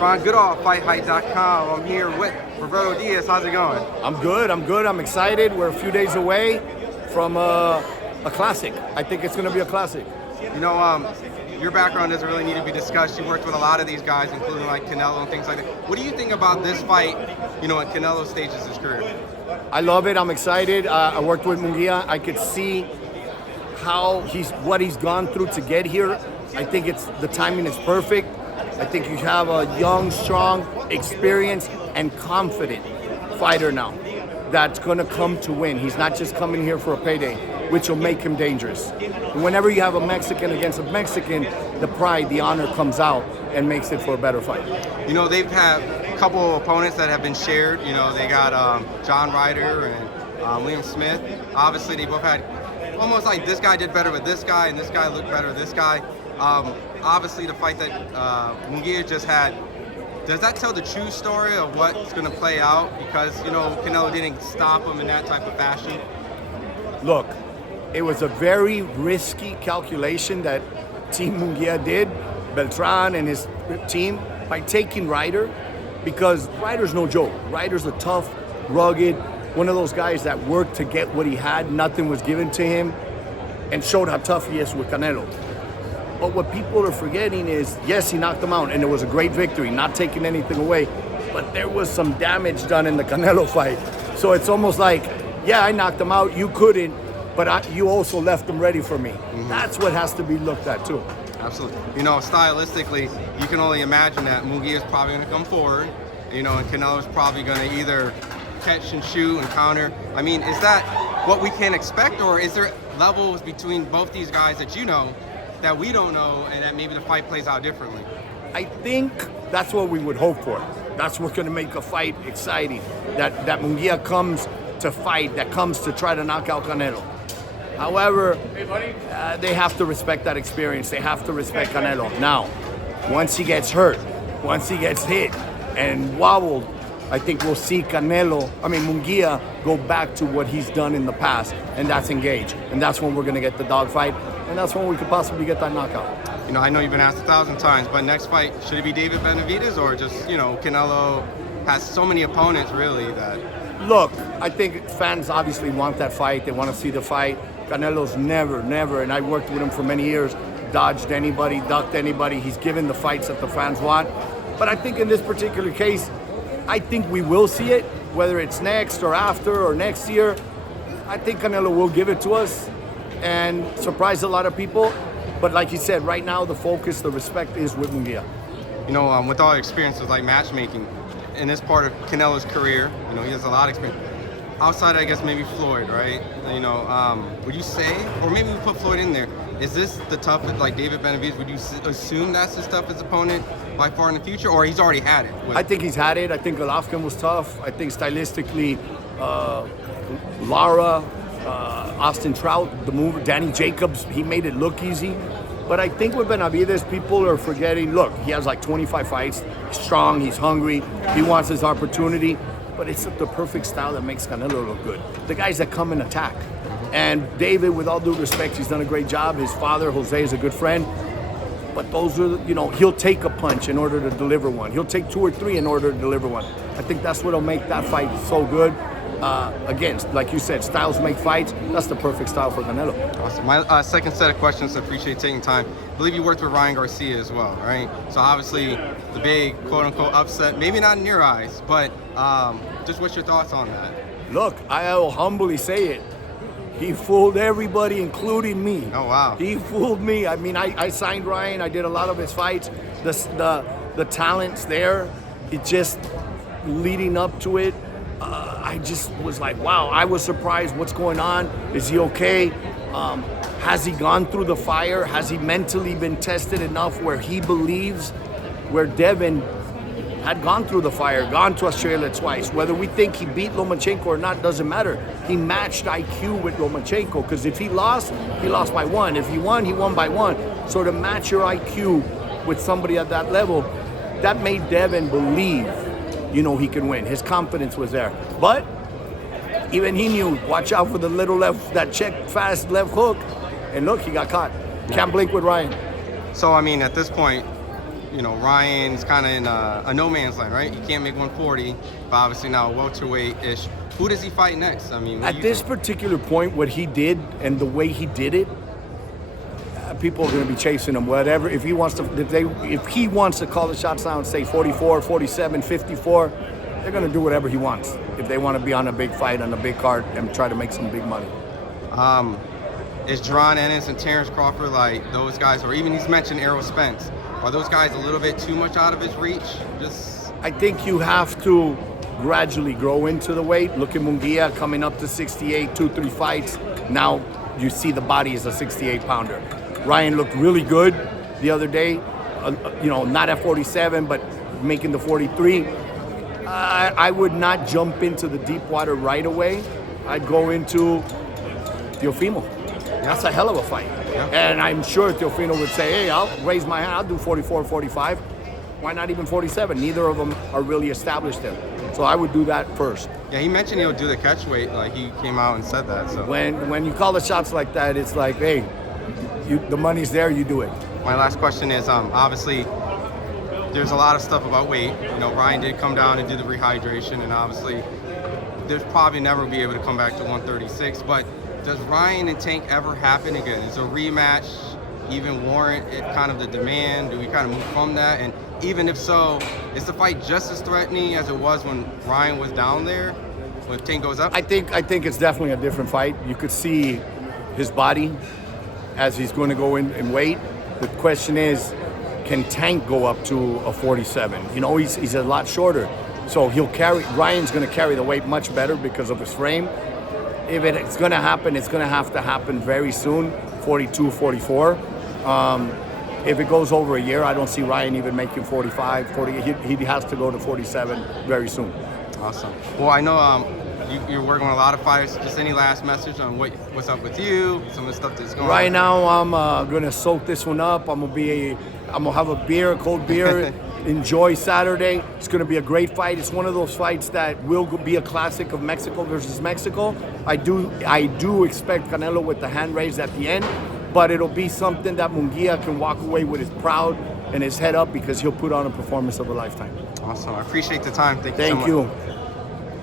Ron Goodall, FightHype.com. I'm here with Roberto Diaz. How's it going? I'm good. I'm excited. We're a few days away from a classic. I think it's going to be a classic. You know, your background doesn't really need to be discussed. You worked with a lot of these guys, including like Canelo and things like that. What do you think about this fight, you know, at Canelo's stages of his career? I love it. I'm excited. I worked with Munguia. I could see what he's gone through to get here. I think the timing is perfect. I think you have a young, strong, experienced, and confident fighter now that's going to come to win. He's not just coming here for a payday, which will make him dangerous. Whenever you have a Mexican against a Mexican, the pride, the honor comes out and makes it for a better fight. You know, they've had a couple of opponents that have been shared. You know, they got John Ryder and Liam Smith. Obviously, they both had almost like this guy did better with this guy and this guy looked better with this guy. Obviously, the fight that Munguia just had, does that tell the true story of what's going to play out? Because, you know, Canelo didn't stop him in that type of fashion. Look, it was a very risky calculation that Team Munguia did, Beltran and his team, by taking Ryder, because Ryder's no joke. Ryder's a tough, rugged, one of those guys that worked to get what he had. Nothing was given to him, and showed how tough he is with Canelo. But what people are forgetting is, yes, he knocked him out, and it was a great victory, not taking anything away, but there was some damage done in the Canelo fight. So it's almost like, yeah, I knocked him out, you couldn't, but you also left him ready for me. Mm-hmm. That's what has to be looked at too. Absolutely. You know, stylistically, you can only imagine that Munguia is probably going to come forward, you know, and Canelo's probably going to either catch and shoot and counter. I mean, is that what we can expect, or is there levels between both these guys that you know that we don't know, and that maybe the fight plays out differently? I think that's what we would hope for. That's what's going to make a fight exciting. That Munguia comes to fight, that comes to try to knock out Canelo. However, they have to respect that experience. They have to respect Canelo. Now, once he gets hurt, once he gets hit and wobbled, I think we'll see Munguia go back to what he's done in the past, and that's engage. And that's when we're going to get the dogfight, and that's when we could possibly get that knockout. You know, I know you've been asked 1,000 times, but next fight, should it be David Benavidez, or just, you know, Canelo has so many opponents, really, that... Look, I think fans obviously want that fight. They want to see the fight. Canelo's never, and I worked with him for many years, dodged anybody, ducked anybody. He's given the fights that the fans want. But I think in this particular case, I think we will see it, whether it's next or after or next year. I think Canelo will give it to us and surprise a lot of people. But like you said, right now the focus, the respect is with Munguia. You know, with all experiences like matchmaking, in this part of Canelo's career, you know, he has a lot of experience. Outside, I guess, maybe Floyd, right? You know, would you say, or maybe we put Floyd in there, is this the toughest, like David Benavidez, would you assume that's his toughest opponent by far in the future, or he's already had it? I think he's had it. I think Golovkin was tough. I think stylistically, Lara, Austin Trout, the mover, Danny Jacobs, he made it look easy. But I think with Benavidez, people are forgetting, look, he has like 25 fights, he's strong, he's hungry, he wants his opportunity, but it's the perfect style that makes Canelo look good. The guys that come and attack. And David, with all due respect, he's done a great job. His father, Jose, is a good friend. But those are, you know, he'll take a punch in order to deliver one. He'll take 2 or 3 in order to deliver one. I think that's what'll make that fight so good. Again, like you said, styles make fights. That's the perfect style for Canelo. Awesome. My second set of questions, so appreciate taking time. I believe you worked with Ryan Garcia as well, right? So obviously the big quote-unquote upset, maybe not in your eyes, but just what's your thoughts on that? Look, I will humbly say it. He fooled everybody, including me. Oh, wow. He fooled me. I mean, I signed Ryan. I did a lot of his fights. The talent's there. It just leading up to it, I just was like, wow, I was surprised. What's going on? Is he okay? Has he gone through the fire? Has he mentally been tested enough where he believes where Devin had gone through the fire, gone to Australia twice? Whether we think he beat Lomachenko or not doesn't matter. He matched IQ with Lomachenko, because if he lost by 1. If he won by 1. So to match your IQ with somebody at that level, that made Devin believe, you know, he can win. His confidence was there. But even he knew, watch out for the little left, that check fast left hook. And look, he got caught. Can't blink with Ryan. So, I mean, at this point, you know, Ryan's kind of in a no man's land, right? He can't make 140, but obviously now welterweight-ish. Who does he fight next? I mean, at this particular point, what he did and the way he did it, people are going to be chasing him. Whatever, if he wants to call the shots now and say 44, 47, 54, they're going to do whatever he wants. If they want to be on a big fight on a big card and try to make some big money. Is Jerron Ennis and Terrence Crawford, like those guys, or even he's mentioned Errol Spence, are those guys a little bit too much out of his reach? I think you have to gradually grow into the weight. Look at Munguia coming up to 68, 2-3 fights. Now you see the body is a 68-pounder. Ryan looked really good the other day, you know, not at 47, but making the 43. I would not jump into the deep water right away. I'd go into Teofimo. That's a hell of a fight. Yeah. And I'm sure Teofimo would say, hey, I'll raise my hand, I'll do 44, 45. Why not even 47? Neither of them are really established there. So I would do that first. Yeah, he mentioned he'll do the catch weight. Like, he came out and said that. So when you call the shots like that, it's like, hey, the money's there, you do it. My last question is, obviously, there's a lot of stuff about weight. You know, Ryan did come down and do the rehydration, and obviously, there's probably never be able to come back to 136. But does Ryan and Tank ever happen again? Is a rematch even warrant it, kind of the demand? Do we kind of move from that? And even if so, is the fight just as threatening as it was when Ryan was down there, when Tank goes up? I think it's definitely a different fight. You could see his body as he's going to go in weight. The question is, can Tank go up to a 47? You know, he's a lot shorter. So Ryan's going to carry the weight much better because of his frame. If it's going to happen, it's going to have to happen very soon, 42, 44. If it goes over a year, I don't see Ryan even making 45, 40. He has to go to 47 very soon. Awesome. Well, I know you're working on a lot of fighters. Just any last message on what's up with you, some of the stuff that's going on? Right now, I'm gonna soak this one up. I'm gonna have a cold beer, enjoy Saturday. It's gonna be a great fight. It's one of those fights that will be a classic of Mexico versus Mexico. I do expect Canelo with the hand raised at the end, but it'll be something that Munguia can walk away with his proud and his head up because he'll put on a performance of a lifetime. Awesome. I appreciate the time. Thank you so much. Thank you.